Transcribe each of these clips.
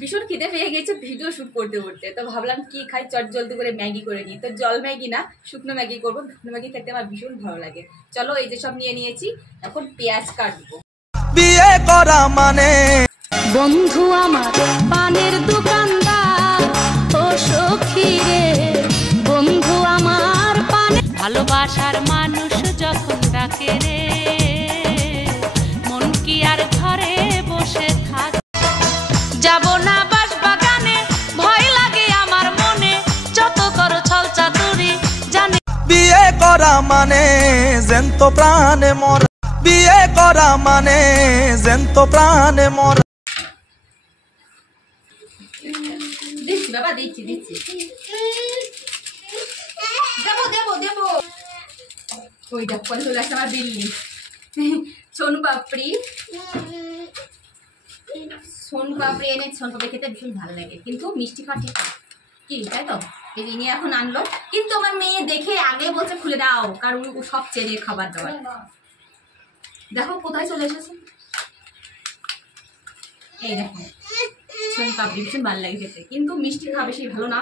ভীষণ খিদে পেয়ে গেছে ভিডিও শুট করতে করতে, তো ভাবলাম কি খাই, চট জলদি করে ম্যাগি করে নিই। তো জল ম্যাগি না, শুকনো ম্যাগি করবো। শুকনো ম্যাগি খেতে আমার ভীষণ ভালো লাগে। চলো এই যে সব নিয়ে নিয়েছি, এখন পেঁয়াজ কাটবো। বিয়ে করা মানে বন্ধু আমার পানের দোকানদার, ও সখী রে বন্ধু আমার পানে, ভালোবাসার মানুষ যখন ডাকে রে, মন কি আর ঘরে বসে থাক, যাব না বাস বাগানে, ভয় লাগে আমার মনে, যত করো ছল চাতুরি জানি। বিয়ে করা মানে জ্যান্ত প্রাণে মরা, বিয়ে করা মানে জ্যান্ত প্রাণে মরা। দিচ্ছি বাবা, দিচ্ছি দিচ্ছি, দেবো দেবো দেবো। ওই দেখ পরে চলে আসছে আমার বিল্লি সোনু পাপড়ি। সোন পাপড়ি এনে, সোন পাপড়ি খেতে ভীষণ ভালো লাগে, কিন্তু মিষ্টি খাওয়া ঠিক কি, তাই তো? এই নিয়ে এখন আনলো, কিন্তু আমার মেয়ে দেখে আগে বলছে খুলে দাও, কারণ ও সব চেনে খাবার দাবার। দেখো কোথায় চলে এসেছে, এই দেখো সোন পাপড়ি ভীষণ ভালো লাগে খেতে, কিন্তু মিষ্টি খাওয়া বেশি ভালো না,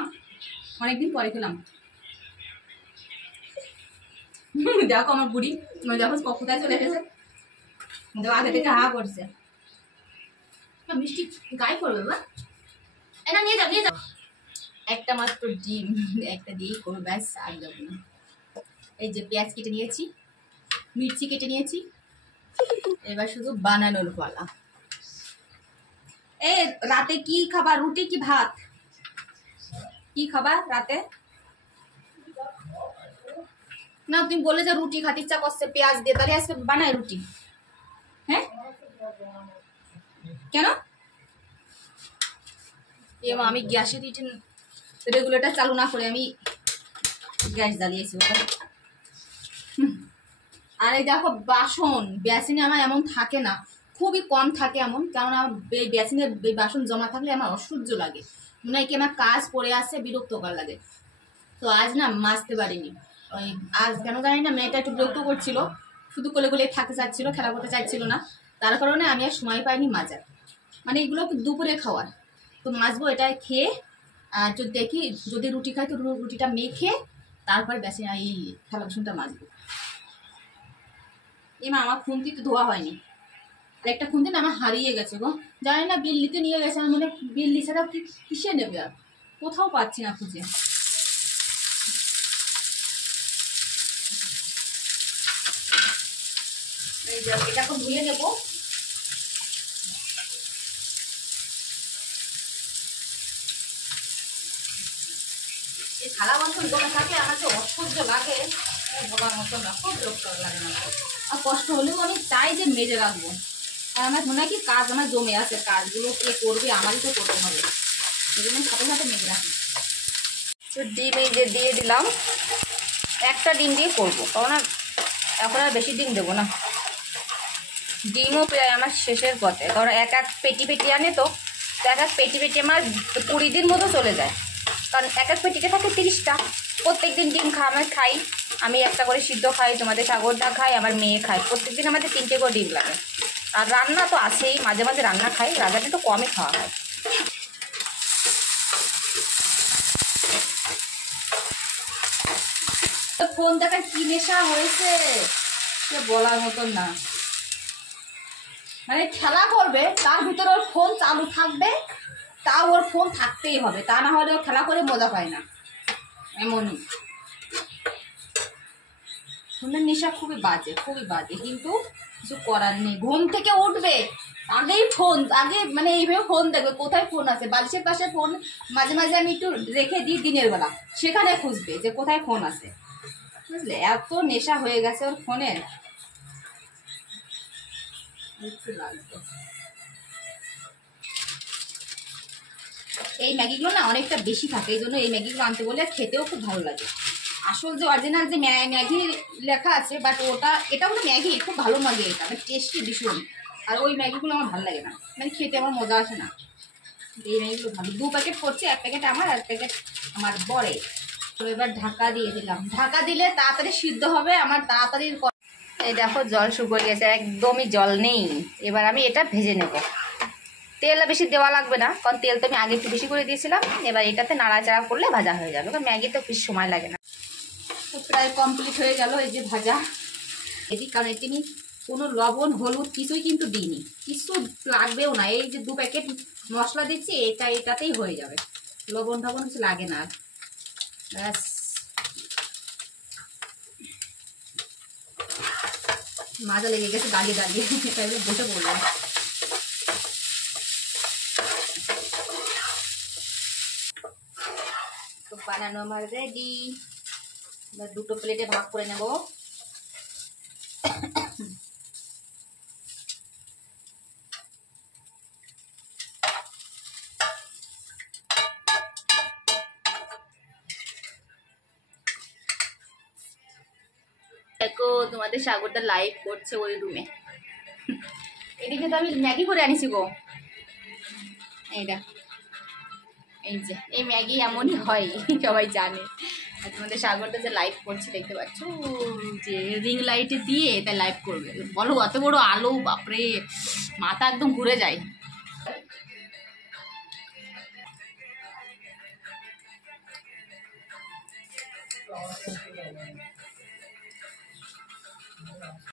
অনেকদিন পরে খেলাম। দেখো আমার বুড়ি দেখো কোথায় চলে এসেছে, আগে থেকে হা করছে। মিষ্টি গায়ে করবে বা এটা নিয়ে যাও, নিয়ে যাও। একটা মাত্র ডিম, একটা দিয়েই করবো, ব্যাস আর যাবো না। এই যে পেঁয়াজ কেটে নিয়েছি, মির্চি কেটে নিয়েছি, এবার শুধু বানানোর পালা। এই রাতে কি খাবার, রুটি কি ভাত, কি খাবার রাতে? না তুমি বলে যে রুটি খাতে ইচ্ছা করছে পেঁয়াজ দিয়ে, তাহলে আজকে বানাই রুটি। হ্যাঁ কেন? আমি গ্যাসের রেগুলেটর চালু না করে আমি গ্যাস জ্বালিয়েছি ওটা। আর এই দেখো বাসন, বেসিনে আমার এমন থাকে না, খুবই কম থাকে এমন, কেননা বেসিনে বাসন জমা থাকলে আমার অসহ্য লাগে, মনে হয় কি আমার কাজ পড়ে আসছে, বিরক্তকর লাগে। তো আজ না মাজতে পারিনি, ওই আজ কেন জানি না মেয়েটা একটু বিরক্ত করছিল, শুধু কোলে কোলে থাকতে চাচ্ছিল, খেলা করতে চাইছিল না, তার কারণে আমি আর সময় পাইনি মাজার। মানে এগুলো দুপুরে খাওয়ার, তো মাজবো এটা খেয়ে, আর যদি দেখি যদি রুটি খাই তো রুটিটা মেখে তারপর বেশি এই থালা বাসনটা মাজবো। এমা আমার খুন্তি তো ধোয়া হয়নি, আর একটা খুন্তি না আমার হারিয়ে গেছে গো, জানি না বিল্লিতে নিয়ে গেছে, আমার মনে বিল্লি ছাড়া কি কিসে নেবে, আর কোথাও পাচ্ছি না খুঁজে। এই যে এটা এখন ধুয়ে নেবো। এই থালা বাসন জমা থাকে, আমার তো অসহ্য লাগে, বলার মতো না, খুব বিরক্ত লাগে না। আর কষ্ট হলেও আমি চাই যে মেজে রাখবো, আর আমার মনে হয় কি কাজ আমার জমে আছে, কাজগুলো কে করবে, আমারই তো করতে হবে, এই জন্য সাথে সাথে মেজে রাখি। তো ডিম এই যে দিয়ে দিলাম, একটা ডিম দিয়ে করবো, কারণ এখন আর বেশি ডিম দেবো না। ডিমও প্রায় আমার শেষের পথে, কারণ এক এক পেটি পেটি আনে, তো এক এক পেটি পেটি আমার 20 দিন মতো চলে যায়, কারণ এক এক পেটিতে থাকে 30টা। প্রত্যেকদিন ডিম আমি খাই, আমি একটা করে সিদ্ধ খাই, তোমাদের সাগরদা খাই, আমার মেয়ে খায়, প্রত্যেকদিন আমাদের 3টে করে ডিম লাগে। আর রান্না তো আছেই, মাঝে মাঝে রান্না খাই, রান্নাটা একটু কমই খাওয়া হয়। ফোন দেখার কি নেশা হয়েছে সে বলার মতন না, মানে খেলা করবে তার ভিতরে ওর ফোন চালু থাকবে, তাও ওর ফোন থাকতেই হবে, তা না হলে ও খেলা করে মজা পায় না, এমনই। ফোনের নেশা খুবই বাজে, খুবই বাজে, কিন্তু কিছু করার নেই। ঘুম থেকে উঠবে আগেই ফোন, আগে মানে এইভাবে ফোন দেখবে, কোথায় ফোন আছে, বালিশের পাশে ফোন মাঝে মাঝে আমি একটু রেখে দিই দিনের বেলা, সেখানে খুঁজবে যে কোথায় ফোন আছে, বুঝলে? এত নেশা হয়ে গেছে ওর ফোনের। এই ম্যাগিগুলো না অনেকটা বেশি থাকে, এই জন্য এই ম্যাগিগুলো আনতে বলে খেতেও খুব ভালো লাগে। আসল যে অরিজিনাল যে ম্যাগি লেখা আছে, বাট এটা হলো ম্যাগি, খুব ভালো ম্যাগি, এটা মানে টেস্টি ভীষণ। আর ওই ম্যাগিগুলো আমার ভালো লাগে না, মানে খেতে আমার মজা আসে না। এই ম্যাগিগুলো ভালো, 2 প্যাকেট করছি, 1 প্যাকেট আমার, 1 প্যাকেট আমার বরে। তো এবার ঢাকা দিয়ে দিলাম, ঢাকা দিলে তাড়াতাড়ি সিদ্ধ হবে আমার, তাড়াতাড়ি। এই দেখো জল শুকিয়ে গেছে, একদমই জল নেই। এবার আমি এটা ভেজে নেব, তেল বেশি দেওয়া লাগবে না, কারণ তেল তো আমি আগে একটু বেশি করে দিয়েছিলাম। এবার এটাতে নাড়াচাড়া করলে ভাজা হয়ে যাবে, কারণ ম্যাগি তো বেশি সময় লাগে না। তো প্রায় কমপ্লিট হয়ে গেল এই যে ভাজা। এদিক কারণ এতে আমি কোনো লবণ হলুদ কিছুই কিন্তু দিইনি, কিছু লাগবেও না। এই যে 2 প্যাকেট মশলা দিচ্ছি, এটাতেই হয়ে যাবে, লবণ টবণ কিছু লাগে না। ব্যাস মাজা লেগে গেছে দাঁড়িয়ে দাঁড়িয়ে, তাই বসে পড়লাম। তো বানানো আমার রেডি, এবার 2টো প্লেটে ভাগ করে নেব। দেখো তোমাদের সাগরটা লাইভ করছে ওই রুমে। এদিকে তো আমি ম্যাগি করে আনিছি গো, এইটা এই যে এই ম্যাগি এমনই হয়, সবাই জানে। আর তোমাদের সাগরটা যে লাইভ করছে দেখতে পাচ্ছ, যে রিং লাইটে দিয়ে তাই লাইভ করবে। বলো অত বড় আলো, বাপরে মাথা একদম ঘুরে যায়।